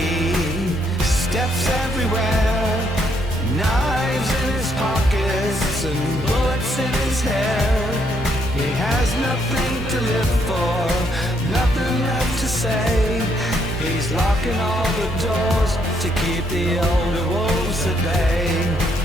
Mikey steps everywhere, knives in his pockets and bullets in his hair. He has nothing to live for, nothing left to say. He's locking all the doors to keep the older wolves at bay.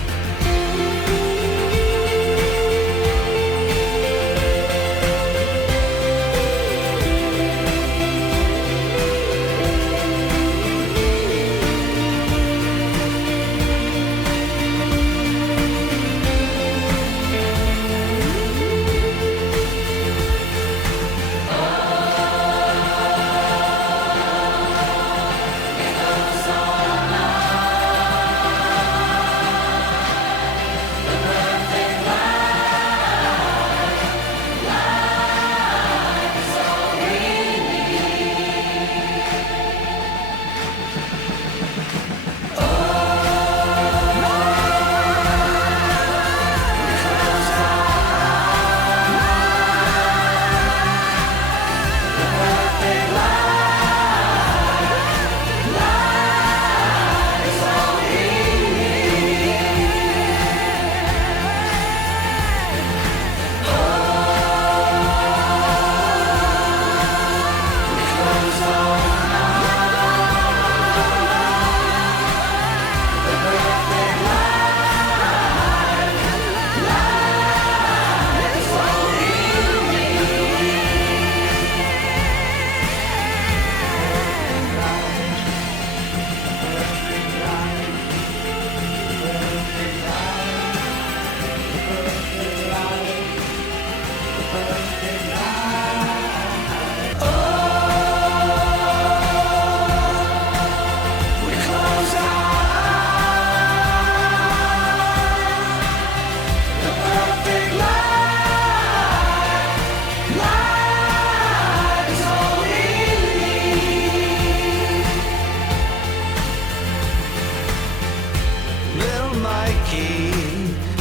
Mikey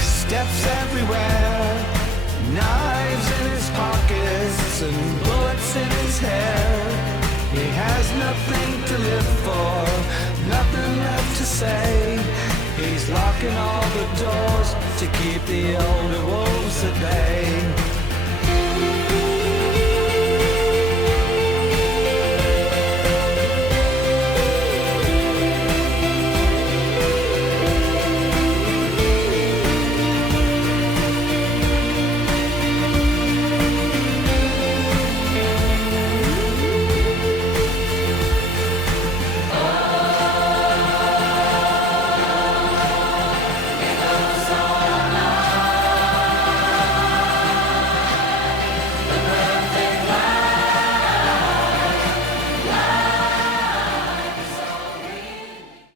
steps everywhere, knives in his pockets and bullets in his hair. He has nothing to live for, nothing left to say. He's locking all the doors to keep the older wolves at bay.